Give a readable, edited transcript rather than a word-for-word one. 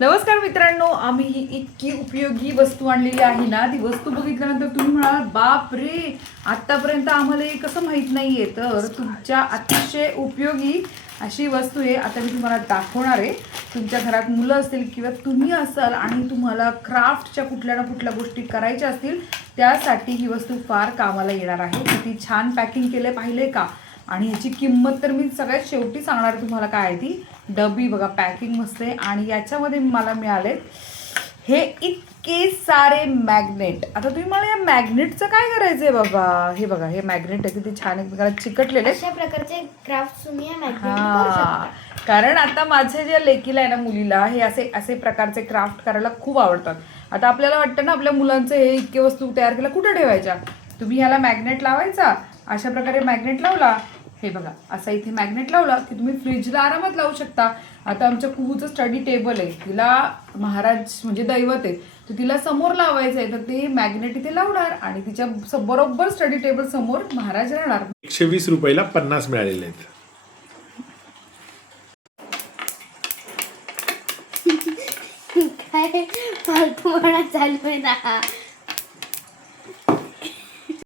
नमस्कार मित्रांनो, आम्ही ही इतकी उपयोगी वस्तू आणलेली आहे ना, ती वस्तू बघितल्यानंतर तुम्ही म्हणाल बाप रे, आतापर्यंत आम्हाला हे कसं माहीत नाहीये. तर तुमच्या अतिशय उपयोगी अशी वस्तू आहे. आता मी तुम्हाला दाखवणार आहे. तुमच्या घरात मुलं असतील किंवा तुम्ही असाल आणि तुम्हाला क्राफ्टच्या कुठल्या ना कुठल्या गोष्टी करायच्या असतील, त्यासाठी ही वस्तू फार कामाला येणार आहे. किती छान पॅकिंग केलं पाहिले का. आणि ह्याची किंमत तर मी सगळ्यात शेवटी सांगणार तुम्हाला काय आहे. ती डबी बघा, पॅकिंग मस्त आहे. आणि याच्यामध्ये मला मिळाले हे इतके सारे मॅग्नेट. आता तुम्ही मला या मॅग्नेटचं काय करायचं आहे बाबा. हे बघा, हे मॅग्नेट आहे, किती छान एकमेकाला चिकटलेले. अशा प्रकारचे क्राफ्ट तुम्ही या मॅग्नेटने करू शकता. कारण आता माझ्या ज्या लेकीला आहे ना, मुलीला हे असे असे प्रकारचे क्राफ्ट करायला खूप आवडतात. आता आपल्याला वाटतं ना, आपल्या मुलांचं हे इतके वस्तू तयार केल्या कुठे ठेवायच्या. तुम्ही ह्याला मॅग्नेट लावायचा. अशा प्रकारे मॅग्नेट लावला, हे बघा असा इथे मॅग्नेट लावला की तुम्ही फ्रीजला आरामात लावू शकता. आता आमच्या कुहूचं स्टडी टेबल आहे, तिला महाराज म्हणजे दैवत आहे, तर तिला समोर लावायचं आहे. तर ते मॅग्नेट इथे लावणार आणि तिच्या बरोबर स्टडी टेबल समोर महाराज राहणार. 120 रुपयाला 50 मिळालेले आहेत. काय फालतूपणा चालू आहे ना.